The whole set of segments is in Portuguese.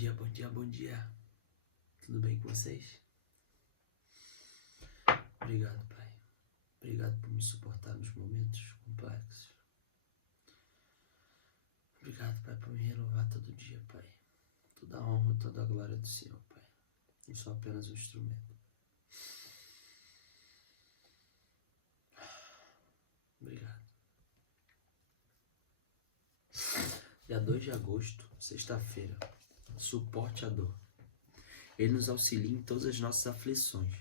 dia, bom dia, bom dia. Tudo bem com vocês? Obrigado, Pai. Obrigado por me suportar nos momentos complexos. Obrigado, Pai, por me renovar todo dia, Pai. Toda a honra, toda a glória do Senhor, Pai. Eu sou apenas um instrumento. Obrigado. Dia 2 de agosto, sexta-feira. Suporte à dor. Ele nos auxilia em todas as nossas aflições,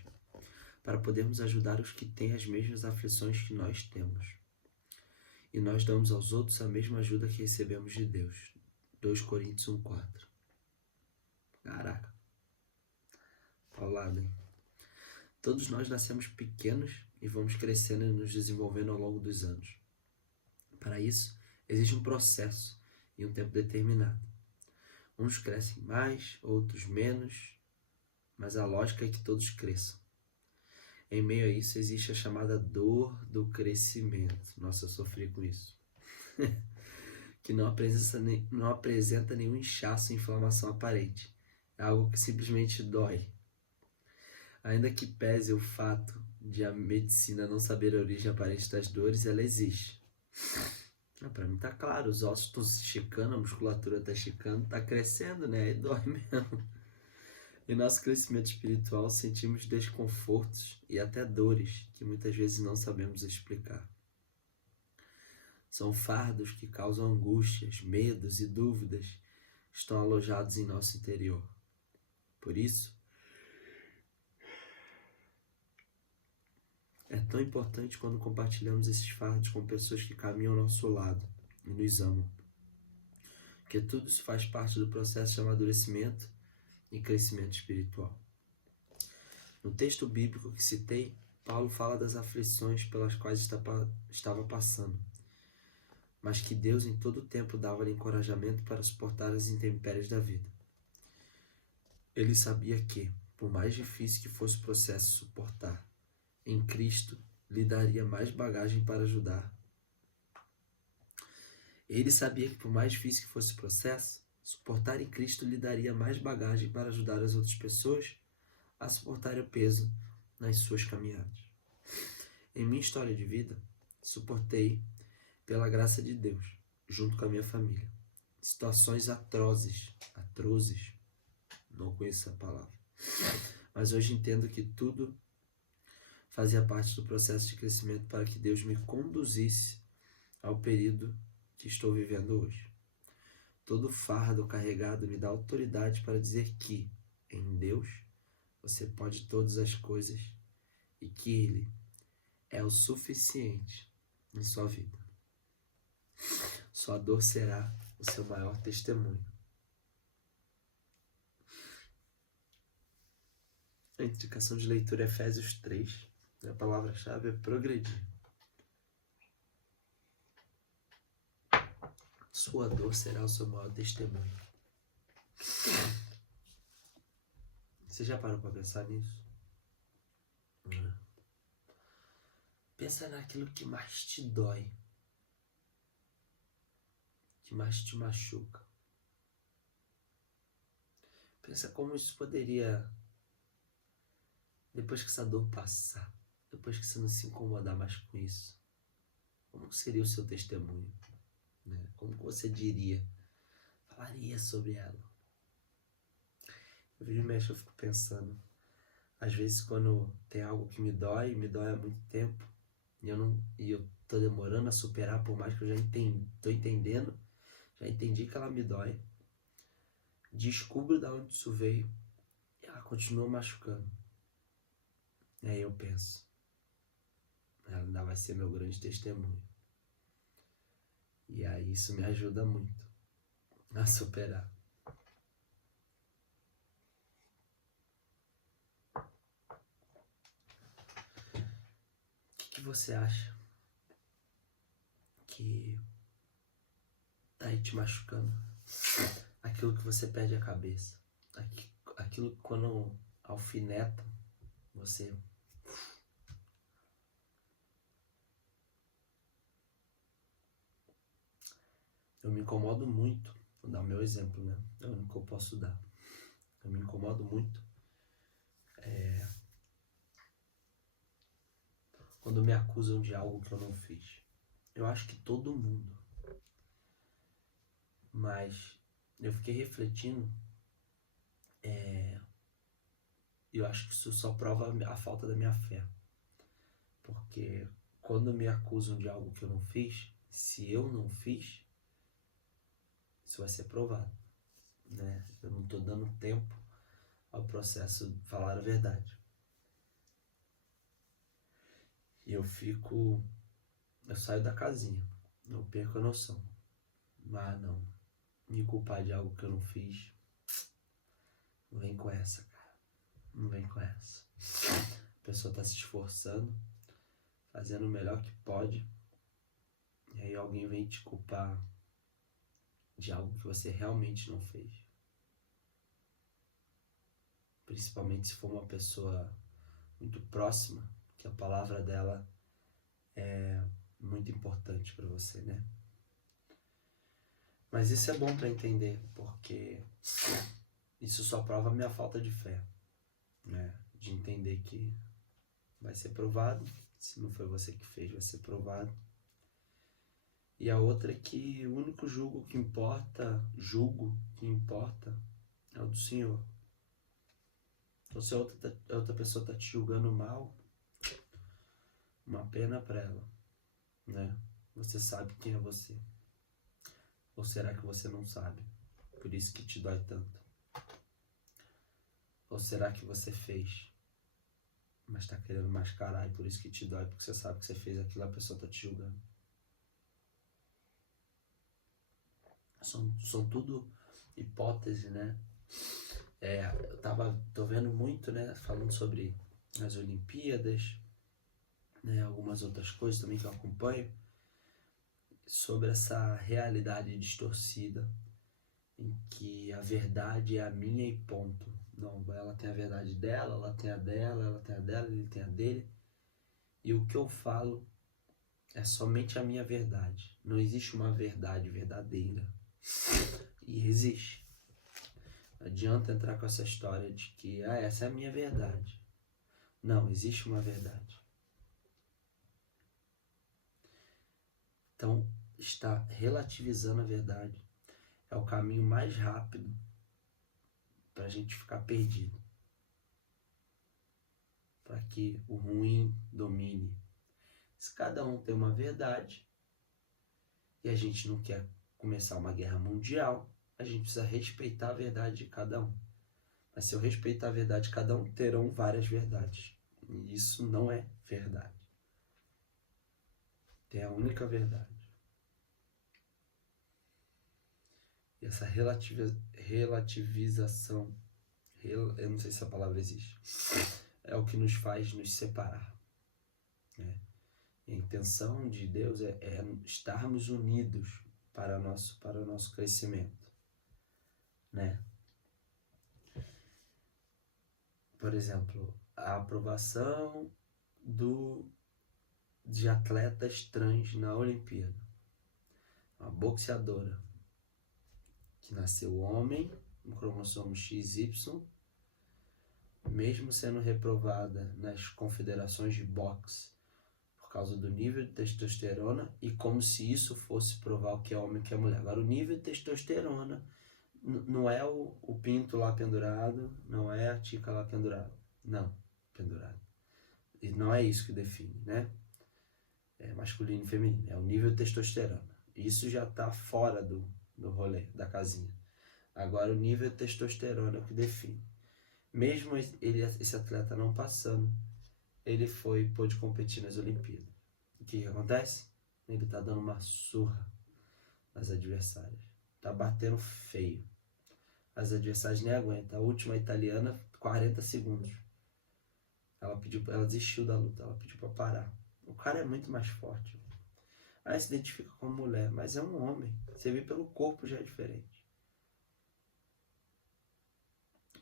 para podermos ajudar os que têm as mesmas aflições que nós temos. E nós damos aos outros a mesma ajuda que recebemos de Deus. 2 Coríntios 1,4. Caraca. Paulado, hein? Todos nós nascemos pequenos e vamos crescendo e nos desenvolvendo ao longo dos anos. Para isso, existe um processo e um tempo determinado. Uns crescem mais, outros menos, mas a lógica é que todos cresçam. Em meio a isso existe a chamada dor do crescimento. Nossa, eu sofri com isso. Que não apresenta nenhum inchaço e inflamação aparente. É algo que simplesmente dói. Ainda que pese o fato de a medicina não saber a origem aparente das dores, ela existe. Para mim tá claro, os ossos estão se esticando, a musculatura está esticando, está crescendo, né? Aí dói mesmo. Em nosso crescimento espiritual, sentimos desconfortos e até dores que muitas vezes não sabemos explicar. São fardos que causam angústias, medos e dúvidas que estão alojados em nosso interior. Por isso, é tão importante quando compartilhamos esses fardos com pessoas que caminham ao nosso lado e nos amam. Porque tudo isso faz parte do processo de amadurecimento e crescimento espiritual. No texto bíblico que citei, Paulo fala das aflições pelas quais estava passando, mas que Deus em todo o tempo dava-lhe encorajamento para suportar as intempéries da vida. Ele sabia que, por mais difícil que fosse o processo suportar, em Cristo lhe daria mais bagagem para ajudar. Ele sabia que, por mais difícil que fosse o processo, suportar em Cristo lhe daria mais bagagem para ajudar as outras pessoas a suportar o peso nas suas caminhadas. Em minha história de vida, suportei, pela graça de Deus, junto com a minha família, situações atrozes, não conheço a palavra, mas hoje entendo que tudo fazia parte do processo de crescimento para que Deus me conduzisse ao período que estou vivendo hoje. Todo fardo carregado me dá autoridade para dizer que, em Deus, você pode todas as coisas e que Ele é o suficiente em sua vida. Sua dor será o seu maior testemunho. A indicação de leitura é Efésios 3. A palavra-chave é progredir. Sua dor será o seu maior testemunho. Você já parou para pensar nisso? Pensa naquilo que mais te dói, que mais te machuca. Pensa como isso poderia, depois que essa dor passar, depois que você não se incomodar mais com isso, como seria o seu testemunho? Né? Como você falaria sobre ela? Eu vira e mexe, eu fico pensando, às vezes quando tem algo que me dói há muito tempo, e eu tô demorando a superar, por mais que eu já entendi que ela me dói, descubro de onde isso veio, e ela continua machucando. E aí eu penso, ela ainda vai ser meu grande testemunho. E aí isso me ajuda muito a superar. O que você acha que tá aí te machucando? Aquilo que você perde a cabeça. Aquilo que quando alfineta, você... Eu me incomodo muito. Vou dar o meu exemplo, né? É o único que eu posso dar. Eu me incomodo muito quando me acusam de algo que eu não fiz. Eu acho que todo mundo. Mas eu fiquei refletindo, e eu acho que isso só prova a falta da minha fé. Porque quando me acusam de algo que eu não fiz, se eu não fiz, isso vai ser provado, né? Eu não estou dando tempo ao processo de falar a verdade. E eu saio da casinha, eu perco a noção. Mas não, me culpar de algo que eu não fiz, não vem com essa, cara. Não vem com essa. A pessoa está se esforçando, fazendo o melhor que pode, e aí alguém vem te culpar de algo que você realmente não fez. Principalmente se for uma pessoa muito próxima, que a palavra dela é muito importante para você, né? Mas isso é bom para entender, porque isso só prova a minha falta de fé, né? De entender que vai ser provado, se não foi você que fez, vai ser provado. E a outra é que o único julgo que importa é o do Senhor. Então se a outra pessoa está te julgando mal, uma pena para ela, né? Você sabe quem é você. Ou será que você não sabe? Por isso que te dói tanto. Ou será que você fez, mas está querendo mascarar e por isso que te dói, porque você sabe que você fez aquilo, a pessoa está te julgando. São tudo hipóteses, né? Tô vendo muito, né? Falando sobre as Olimpíadas, né? Algumas outras coisas também que eu acompanho, sobre essa realidade distorcida, em que a verdade é a minha e ponto. Não, ela tem a verdade dela, ela tem a dela, ela tem a dela, ele tem a dele. E o que eu falo é somente a minha verdade. Não existe uma verdade verdadeira. E existe. Não adianta entrar com essa história de que essa é a minha verdade. Não, existe uma verdade. Então, está relativizando a verdade é o caminho mais rápido para a gente ficar perdido. Para que o ruim domine. Se cada um tem uma verdade e a gente não quer começar uma guerra mundial, a gente precisa respeitar a verdade de cada um. Mas se eu respeitar a verdade de cada um, terão várias verdades. E isso não é verdade. Tem a única verdade. E essa relativização, eu não sei se a palavra existe, é o que nos faz nos separar. Né? E a intenção de Deus é estarmos unidos para o nosso crescimento. Né? Por exemplo, a aprovação de atletas trans na Olimpíada. Uma boxeadora que nasceu homem, um cromossomo XY, mesmo sendo reprovada nas confederações de boxe por causa do nível de testosterona, e como se isso fosse provar o que é homem e o que é mulher. Agora, o nível de testosterona não é o pinto lá pendurado, não é a tica lá pendurada. Não, pendurado. E não é isso que define, né? É masculino e feminino, é o nível de testosterona. Isso já está fora do rolê, da casinha. Agora, o nível de testosterona é o que define. Mesmo esse atleta não passando, ele pôde competir nas Olimpíadas. O que acontece? Ele está dando uma surra nas adversárias. Está batendo feio. As adversárias nem aguentam. A última italiana, 40 segundos. Ela desistiu da luta, ela pediu para parar. O cara é muito mais forte. Aí se identifica como mulher, mas é um homem. Você vê pelo corpo já é diferente.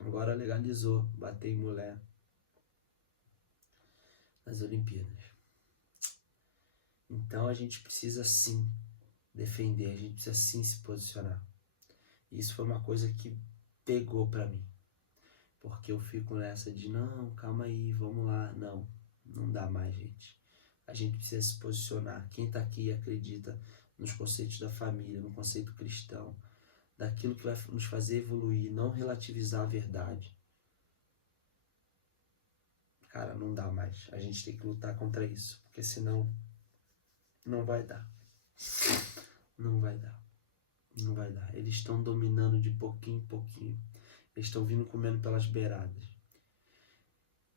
Agora legalizou bater em mulher nas Olimpíadas. Então a gente precisa sim defender, a gente precisa sim se posicionar. Isso foi uma coisa que pegou pra mim. porque eu fico nessa de, não, calma aí, vamos lá. Não, não dá mais, gente. A gente precisa se posicionar. Quem tá aqui acredita nos conceitos da família, no conceito cristão, daquilo que vai nos fazer evoluir, não relativizar a verdade. Cara, não dá mais. A gente tem que lutar contra isso, porque senão não vai dar. Não vai dar. Não vai dar. Eles estão dominando de pouquinho em pouquinho. Eles estão vindo comendo pelas beiradas.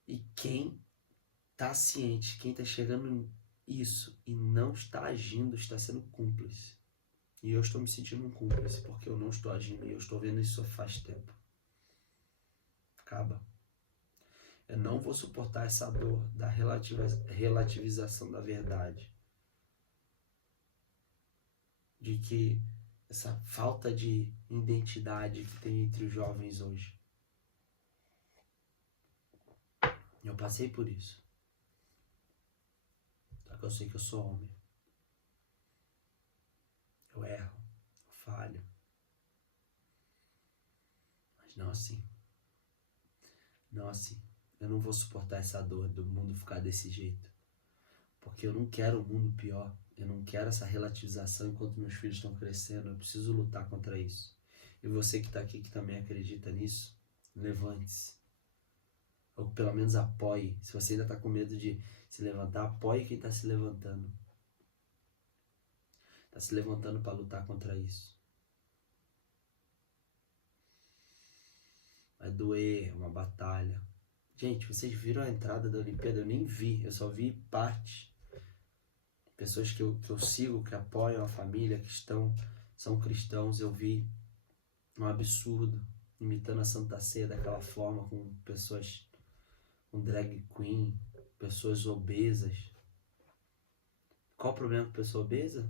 E quem tá ciente, quem tá chegando isso e não está agindo, está sendo cúmplice. E eu estou me sentindo um cúmplice, porque eu não estou agindo e eu estou vendo isso faz tempo. Acaba. Eu não vou suportar essa dor da relativização da verdade. De que essa falta de identidade que tem entre os jovens hoje. Eu passei por isso. Só que eu sei que eu sou homem. Eu erro, eu falho. Mas não assim. Não assim. Eu não vou suportar essa dor do mundo ficar desse jeito. Porque eu não quero um mundo pior. Eu não quero essa relativização enquanto meus filhos estão crescendo. Eu preciso lutar contra isso. E você que está aqui, que também acredita nisso, levante-se. Ou pelo menos apoie. Se você ainda está com medo de se levantar, apoie quem está se levantando. Está se levantando para lutar contra isso. Vai doer, é uma batalha. Gente, vocês viram a entrada da Olimpíada? Eu nem vi, eu só vi parte. Pessoas que eu sigo, que apoiam a família, que são cristãos, eu vi um absurdo, imitando a Santa Ceia daquela forma, com pessoas, com drag queen, pessoas obesas. Qual o problema com pessoa obesa?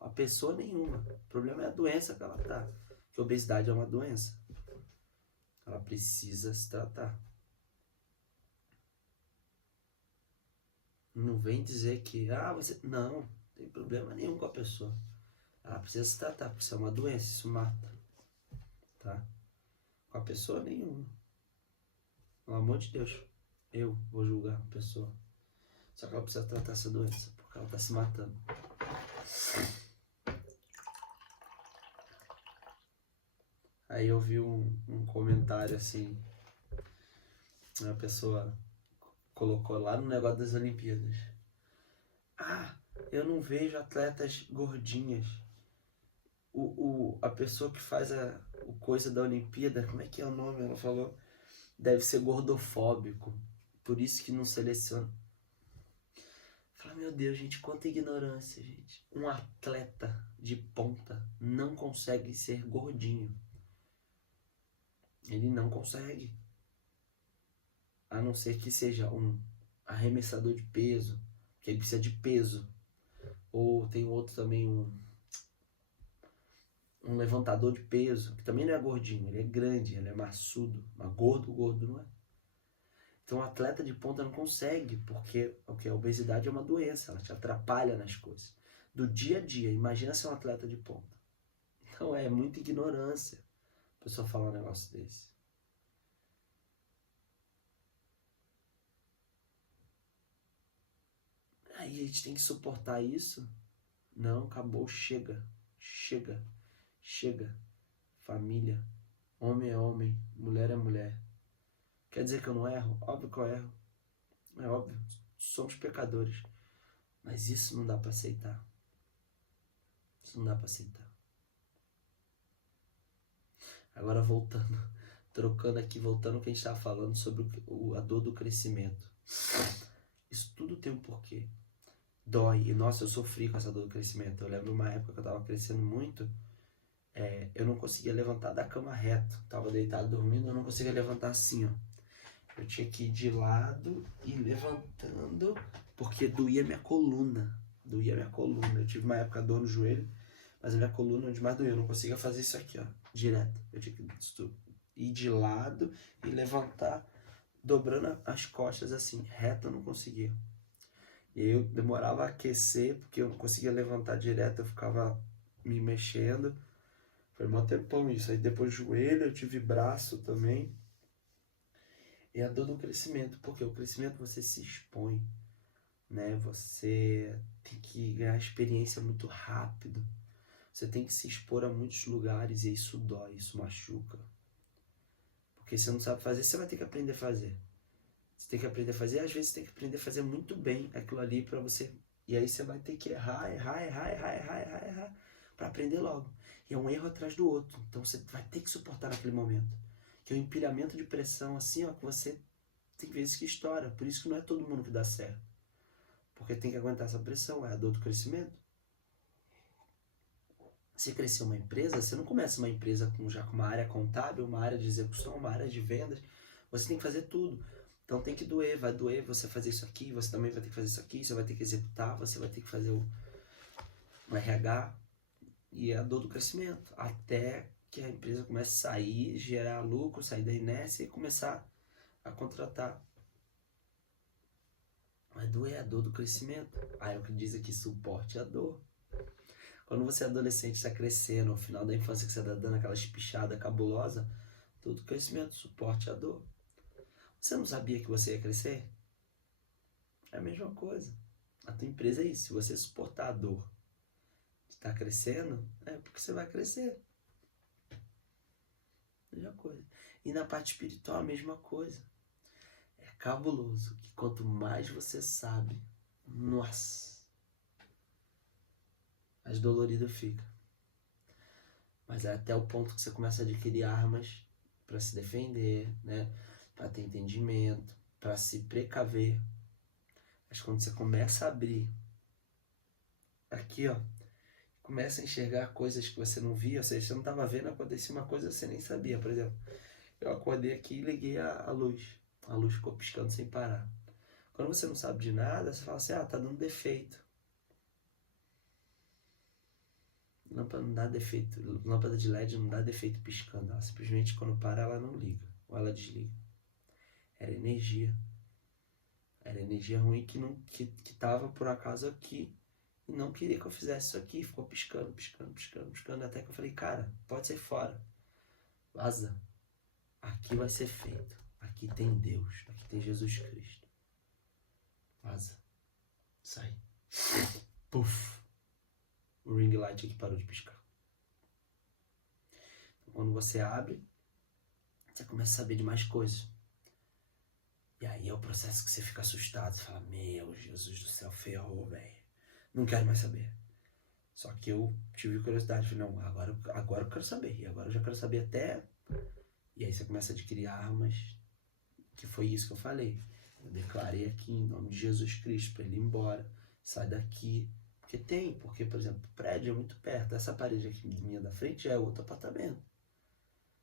A pessoa nenhuma. O problema é a doença que ela tá. Que a obesidade é uma doença. Ela precisa se tratar. Não vem dizer que, você... Não, não tem problema nenhum com a pessoa. Ela precisa se tratar, porque isso é uma doença, isso mata. Tá? Com a pessoa nenhuma. Pelo amor de Deus, eu vou julgar a pessoa. Só que ela precisa tratar essa doença, porque ela tá se matando. Aí eu vi um comentário assim, uma pessoa colocou lá no negócio das Olimpíadas. Eu não vejo atletas gordinhas. A pessoa que faz o coisa da Olimpíada, como é que é o nome? Ela falou, deve ser gordofóbico. Por isso que não seleciona. Fala, meu Deus, gente, quanta ignorância, gente. Um atleta de ponta não consegue ser gordinho. Ele não consegue. A não ser que seja um arremessador de peso, que ele precisa de peso. Ou tem outro também, um levantador de peso, que também não é gordinho, ele é grande, ele é maçudo, mas gordo não é. Então o atleta de ponta não consegue, porque a obesidade é uma doença, ela te atrapalha nas coisas. Do dia a dia, imagina ser um atleta de ponta. Então é muita ignorância a pessoa falar um negócio desse. Aí a gente tem que suportar isso? Não, acabou, chega. Família, homem é homem, mulher é mulher. Quer dizer que eu não erro? Óbvio que eu erro. É óbvio, somos pecadores. Mas isso não dá para aceitar. Isso não dá para aceitar. Agora voltando, voltando ao que a gente estava falando sobre a dor do crescimento. Isso tudo tem um porquê. Dói. E nossa, eu sofri com essa dor do crescimento. Eu lembro uma época que eu estava crescendo muito, eu não conseguia levantar da cama reto. Tava deitado dormindo, eu não conseguia levantar assim, ó. Eu tinha que ir de lado e levantando, porque doía minha coluna. Eu tive uma época dor no joelho, mas a minha coluna onde mais doía. Eu não conseguia fazer isso aqui, ó, direto. Eu tinha que ir de lado e levantar, dobrando as costas assim, reto eu não conseguia. E aí eu demorava a aquecer, porque eu não conseguia levantar direto, eu ficava me mexendo. Foi mó tempão isso. Aí depois do joelho eu tive braço também. E a dor do crescimento, porque o crescimento você se expõe, né? Você tem que ganhar experiência muito rápido. Você tem que se expor a muitos lugares e isso dói, isso machuca. Porque você não sabe fazer, você vai ter que aprender a fazer. Você tem que aprender a fazer, e às vezes você tem que aprender a fazer muito bem aquilo ali para você. E aí você vai ter que errar, para aprender logo. E é um erro atrás do outro. Então você vai ter que suportar naquele momento. Que é um empilhamento de pressão assim, ó, que você tem vezes que estoura. Por isso que não é todo mundo que dá certo. Porque tem que aguentar essa pressão, é a dor do crescimento. Você crescer uma empresa, você não começa uma empresa já com uma área contábil, uma área de execução, uma área de vendas. Você tem que fazer tudo. Então tem que doer, vai doer você fazer isso aqui, você também vai ter que fazer isso aqui, você vai ter que executar, você vai ter que fazer o RH. E é a dor do crescimento. Até que a empresa comece a sair, gerar lucro, sair da inércia e começar a contratar. Vai doer a dor do crescimento. Aí é o que diz aqui, suporte a dor. Quando você é adolescente, está crescendo, no final da infância que você está dando aquela espichada cabulosa, todo crescimento, suporte a dor. Você não sabia que você ia crescer? É a mesma coisa. A tua empresa é isso. Se você suportar a dor de estar crescendo, é porque você vai crescer. Mesma coisa. E na parte espiritual, a mesma coisa. É cabuloso que quanto mais você sabe, nossa, mais dolorido fica. Mas é até o ponto que você começa a adquirir armas para se defender, né? Para ter entendimento, para se precaver. Mas quando você começa a abrir aqui, ó, começa a enxergar coisas que você não via, ou seja, você não estava vendo, acontecia uma coisa que você nem sabia. Por exemplo, eu acordei aqui e liguei a luz. A luz ficou piscando sem parar. Quando você não sabe de nada, você fala assim, ah, tá dando defeito. Lâmpada não dá defeito, lâmpada de LED não dá defeito piscando. Ela simplesmente quando para ela não liga, ou ela desliga. Era energia. Era energia ruim que tava por acaso aqui e não queria que eu fizesse isso aqui. Ficou piscando, piscando, piscando, piscando. Até que eu falei, cara, pode sair fora. Vaza. Aqui vai ser feito. Aqui tem Deus. Aqui tem Jesus Cristo. Vaza. Sai. Puf. O ring light aqui parou de piscar. Então, quando você abre, você começa a saber de mais coisas. E aí é o processo que você fica assustado. Você fala, meu Jesus do céu, ferrou, velho. Não quero mais saber. Só que eu tive curiosidade. Falei, não, agora eu quero saber. E agora eu já quero saber até... E aí você começa a adquirir armas. Que foi isso que eu falei. Eu declarei aqui em nome de Jesus Cristo para ele ir embora. Sai daqui. Porque, por exemplo, o prédio é muito perto. Essa parede aqui minha da frente é outro apartamento.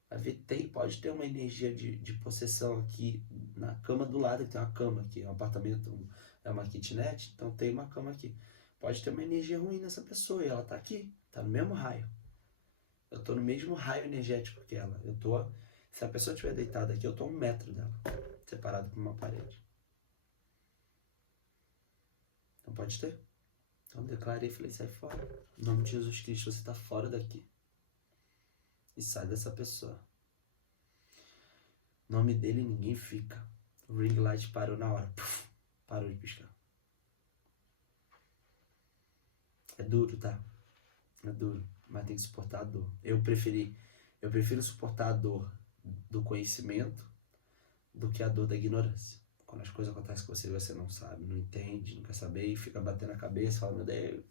Vai ver, pode ter uma energia de possessão aqui na cama do lado, que tem uma cama aqui, é um apartamento, é uma kitnet, então tem uma cama aqui. Pode ter uma energia ruim nessa pessoa e ela tá aqui, tá no mesmo raio. Eu tô no mesmo raio energético que ela. Se a pessoa estiver deitada aqui, eu tô a 1 metro dela, separado por uma parede. Então pode ter. Então eu declarei e falei, sai fora. Em nome de Jesus Cristo, você tá fora daqui. E sai dessa pessoa. O nome dele ninguém fica. O ring light parou na hora. Puf, parou de piscar. É duro, tá? É duro. Mas tem que suportar a dor. Eu prefiro suportar a dor do conhecimento do que a dor da ignorância. Quando as coisas acontecem com você, você não sabe, não entende, não quer saber e fica batendo a cabeça, fala, meu Deus.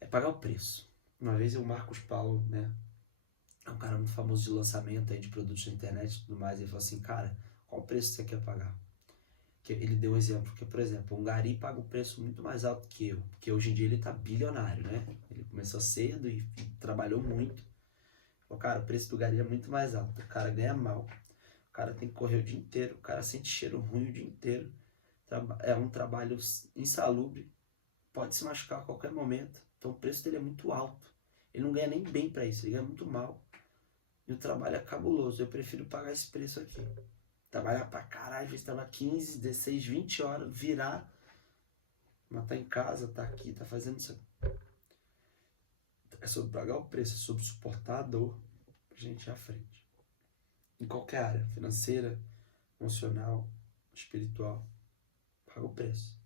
É pagar o preço. Uma vez o Marcos Paulo, né? É um cara muito famoso de lançamento aí de produtos na internet e tudo mais. Ele falou assim, cara, qual o preço que você quer pagar? Que ele deu um exemplo, que por exemplo, um gari paga um preço muito mais alto que eu, porque hoje em dia ele tá bilionário, né? Ele começou cedo e trabalhou muito. O cara, o preço do gari é muito mais alto, o cara ganha mal, o cara tem que correr o dia inteiro, o cara sente cheiro ruim o dia inteiro, é um trabalho insalubre, pode se machucar a qualquer momento, então o preço dele é muito alto. Ele não ganha nem bem para isso, ele ganha muito mal. E o trabalho é cabuloso, eu prefiro pagar esse preço aqui. Trabalhar pra caralho, às vezes trabalhar 15, 16, 20 horas, virar, mas tá em casa, tá aqui, tá fazendo isso. É sobre pagar o preço, é sobre suportar a dor pra gente ir à frente. em qualquer área, financeira, emocional, espiritual. Paga o preço.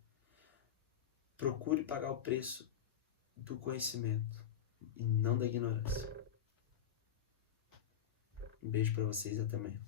Procure pagar o preço do conhecimento e não da ignorância. Um beijo para vocês e até amanhã.